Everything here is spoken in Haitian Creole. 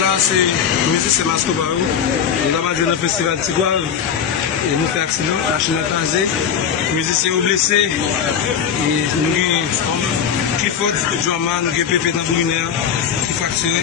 Là, c'est musicien Masco Barou. On a dans le festival Tigouave. Et nous faisons accident, la chaîne a tasé. Musiciens blessés. Et nous avons Clifford, Joaman, nous avons Pépé dans Bourguinéa qui fracturé.